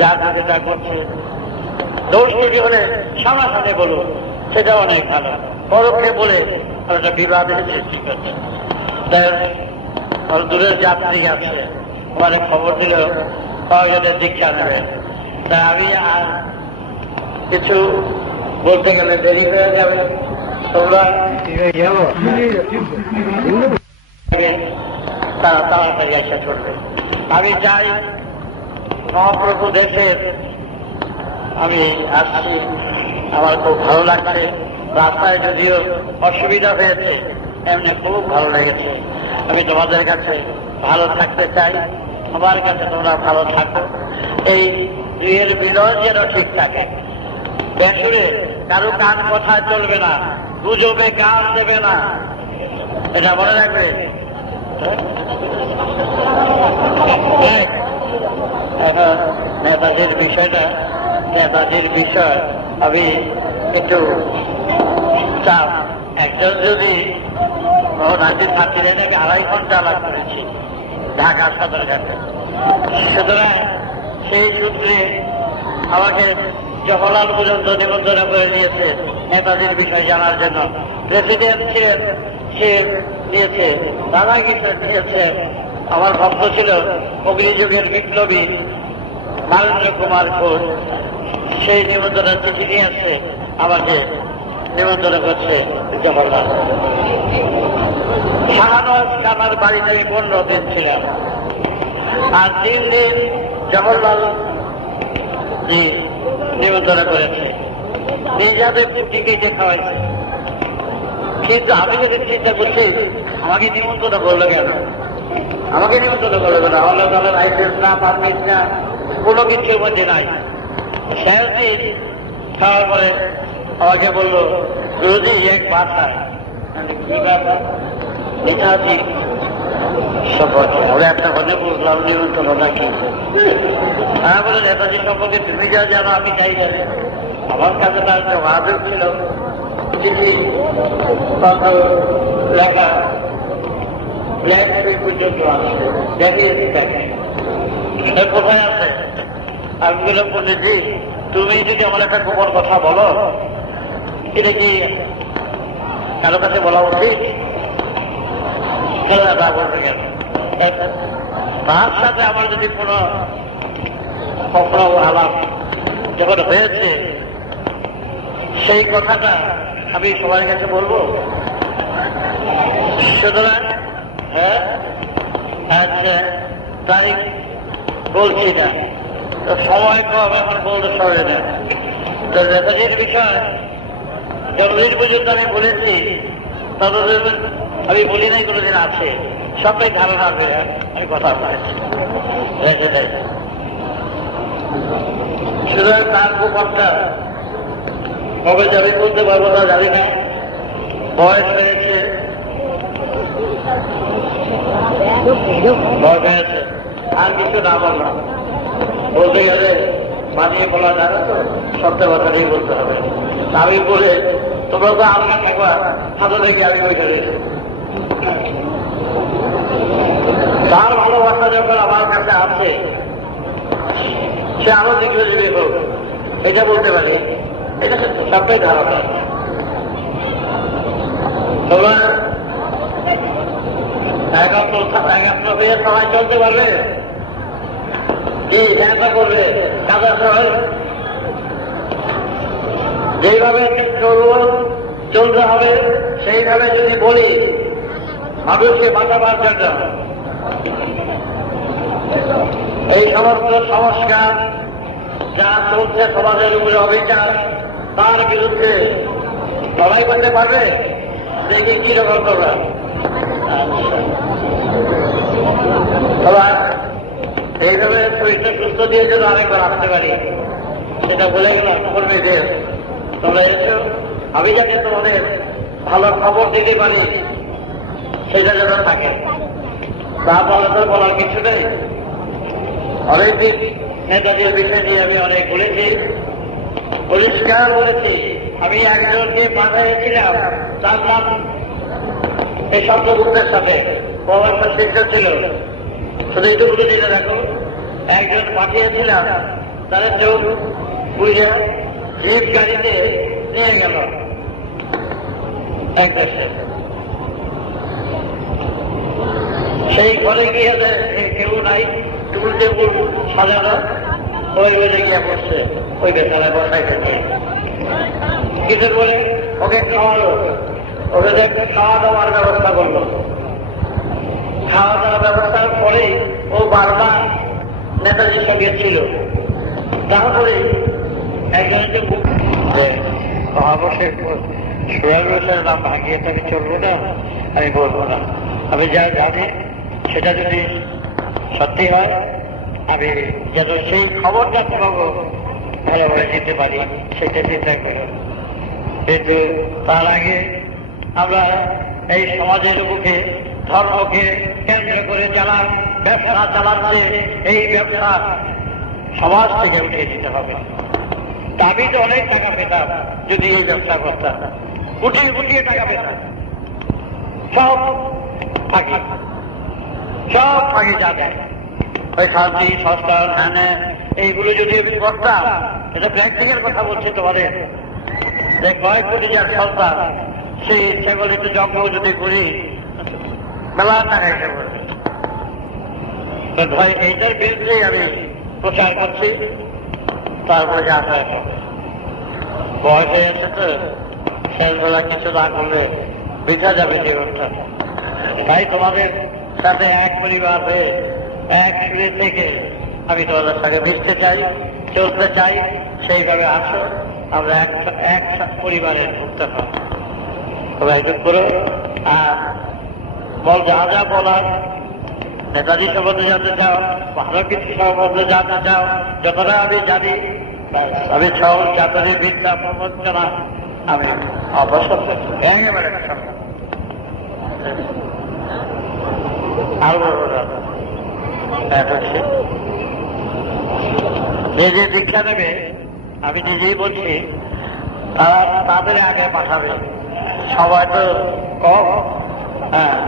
যা যেটা করছে। দোষ ত্রুটি হলে সামনাসামনি বলুন, সেটা অনেক ভালো। পরোক্ষে বলে একটা বিবাদের সৃষ্টি করছে। দূরের যাত্রী আছে, ওখানে খবর দিল কয়েকজনের দীক্ষা নেবে। তা আমি আর কিছু বলতে গেলে দেরি হয়ে যাবে, তোমরা তারা তাড়াতাড়ি এসে চলবে। আমি চাই মহাপ্রভু দেশের, আমি আসছি, আমার খুব ভালো লাগছে। রাস্তায় যদিও অসুবিধা হয়েছে, এমনি খুব ভালো লেগেছে। আমি তোমাদের কাছে ভালো থাকতে চাই, আমার কাছে তোমরা ভালো থাকো। এই এর বিলয় যেন ঠিক থাকে। বেসুরে কারো কান কথা চলবে না, গুজবে কান দেবে না, এটা মনে রাখবে। এখন নেতাজির বিষয় আমি একটু চাপ। একজন যদি রাজ্যের ছাত্রীরা নাকি 2.5 ঘন্টা লাভ করেছি ঢাকা সদরঘাটে, সুতরাং সেই সূত্রে আমাকে জওহরলাল পর্যন্ত নিমন্ত্রণ করে নিয়েছে নেতাজির বিষয় জানার জন্য। প্রেসিডেন্ট ছিলেন, সে দিয়েছে, রাধাকৃষ্ণ দিয়েছে। আমার ভক্ত ছিল অগ্নিযুগের বিপ্লবী মালেন্দ্র কুমার ঘোষ, সেই নিমন্ত্রণের চিঠি নিয়ে আসছে, আমাকে নিমন্ত্রণ করছে জওহরলাল। শাহনওয়াজ খানের বাড়িতে আমি 15 দিন ছিলাম, আর 3 দিন জওহরলাল জি নিমন্ত্রণ করেছে, নিজে পুটি কেটে খাওয়াইছে। কিন্তু আমি যদি চিন্তা করছি, আমাকে নিমন্ত্রণ করলো কেন? আমাকে নিমন্ত্রণ করলো কেন? আল্লাহ তাআলার লাইসেন্স না, পারমিট না, কোনো কিছুর মধ্যে নাই। শেষ খাওয়ার পরে আমাকে বললো, যদি এক বাতা নেতাজি সম্পর্কে আমরা একটা কথা বুঝলাম, নিমন্ত্রণ নাকি? হ্যাঁ বলে, নেতাজি সম্পর্কে তুমি যা জানো আমি চাই জানি। আমার কাছে তার একটা বাহাদুর ছিল, চিঠি কথা লেখা ব্ল্যাক বই পর্যন্ত আছে, দেখিয়েছি তাকে। কোথায় আছে? আমি বললাম, পণ্ডিতজি তুমি যদি আমার একটা গোপন কথা বলো, এটা কি কারো কাছে বলা উচিত? বলবে কেন? তার সাথে আমার যদি কোনো আলাপ যখন হয়েছে, সেই কথাটা আমি সবার কাছে বলবো। সুতরাং হ্যাঁ, আচ্ছা তারিখ বলছি না, তো সময় কম, এখন বলতে সরে না। তো নেতাজির বিষয় যতদিন পর্যন্ত আমি বলেছি, ততদিন আমি বলি নাই কোনোদিন আছে, সবাই ধারণা আসবে আমি কথা বলেছি রেখে দেয়। সুতরাং তার গোপনটা কবে যাবে বলতে পারবো না, জানি না। বয়স হয়েছে, আর কিছু না বললাম। বলতে গেলে বানিয়ে বলা যাবে তো, সত্য কথাটাই বলতে হবে। আমি বলে তোমরা তো আমার একবার হাতে দেখে আমি বসে রয়েছি। তার ভালোবাসা যখন আমার কাছে আছে, সে আরো দীর্ঘজীবী হোক, এটা বলতে পারি। এটা সবটাই ধারণা। তোমরা একাত্র হয়ে সবাই চলতে পারবে, কি দেখা করবে, কাজের সবাই যেইভাবে চলতে হবে সেইভাবে যদি বলি, মানুষকে বাঁচাবার জন্য এই সমস্ত সংস্কার যা চলছে সমাজের উপরে অবিচার, তার বিরুদ্ধে লড়াই করতে পারবে। দেখি কি রকম করবে। এইভাবে শরীরটা সুস্থ দিয়ে যদি আরেকবার আসতে পারি। সেটা বলে গেলাম কর্মীদের, তোমরা এসো, আমি যাকে তোমাদের ভালো খবর দিতে পারি সেটা যেন থাকে। তারপরে তো বলার কিছু নেই। অনেকদিন নেতাজির বিষয় নিয়ে আমি অনেক বলেছি, পরিষ্কার বলেছি। আমি একজনকে পাঠাইছিলাম, তার নাম এই শব্দগুপ্তের সাথে প্রভাবশালী শিক্ষক ছিল। শুধু এইটুকু জেনে রাখো, একজন পাঠিয়েছিলাম, তারা চোখ বুঝে জিপ গাড়িতে নিয়ে গেল এক দেশে। সেই ঘরে গিয়ে কেউ নাই, টুকুল টেবুল সাজানো, ওই বেজে গিয়ে বসছে ওই বেচারা বসায় থেকে কিছু বলে ওকে খাওয়ালো, ওকে দেখে খাওয়া দাওয়ার ব্যবস্থা করলো। খাওয়া দাওয়ার ব্যবস্থার পরে ও বারবার নেতাজির সঙ্গে ছিল। তারপরে একজনকে অবশ্যই সুরাজের নাম ভাঙিয়ে তাকে চলবে না, আমি বলবো না। আমি যা জানি সেটা যদি সত্যি হয়, আমি যেন সেই খবরটা তোমাকে ভালোভাবে দিতে পারি সেটা চিন্তা করো। কিন্তু তার আগে আমরা এই সমাজের বুকে ধর্মকে কেন্দ্র করে যারা ব্যবসা চালাচ্ছে, এই ব্যবসা সমাজ থেকে উঠিয়ে দিতে হবে। আমি তো অনেক টাকা পেতাম যদি এই ব্যবসা করতাম, উঠিয়ে উঠিয়ে টাকা পেতাম। সব ফাঁকি, সব ফাঁকি যাবে। ওই শান্তি সংস্কার হ্যাঁ এইগুলো যদি আমি করতাম, এটা প্র্যাকটিক্যাল কথা বলছি তোমাদের, যে কয়েক কোটি যার সন্তান সেই সেগুলো একটু যজ্ঞ যদি করি মেলা টাকা এসে পড়বে। ভাই এইটার বিরুদ্ধেই আমি প্রচার করছি। তারপরে যা হবে, বয়স হয়ে গেছে তো শেষবেলা কিছু না করলে বৃথা যাবে জীবনটা। তাই তোমাদের সাথে এক পরিবার হয়ে এক সুরে থেকে আমি তোমাদের সাথে মিশতে চাই, চলতে চাই। সেইভাবে আসো, আমরা এক পরিবারের ভুক্ত হব। তোমরা একটু করো। আর বল যা যা বলার, নেতাজি সম্বন্ধে জানতে চাও, ভালো কিছু সম্বন্ধে জানতে চাও, যতটা আমি জানি আমি সব জাতরে বিদ্যা প্রবঞ্চনা আমি অবসর একেবারে আরো নিজে দীক্ষা নেবে, আমি নিজেই বলছি, তারা তাদের আগে পাঠাবে। সবাই তো কম। হ্যাঁ,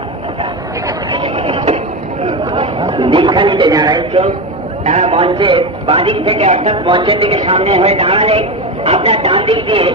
দীক্ষা নিতে যারা ইচ্ছুক তারা মঞ্চের বাঁ দিক থেকে অর্থাৎ মঞ্চের দিকে সামনে হয়ে দাঁড়ালে আপনার ডান দিক দিয়ে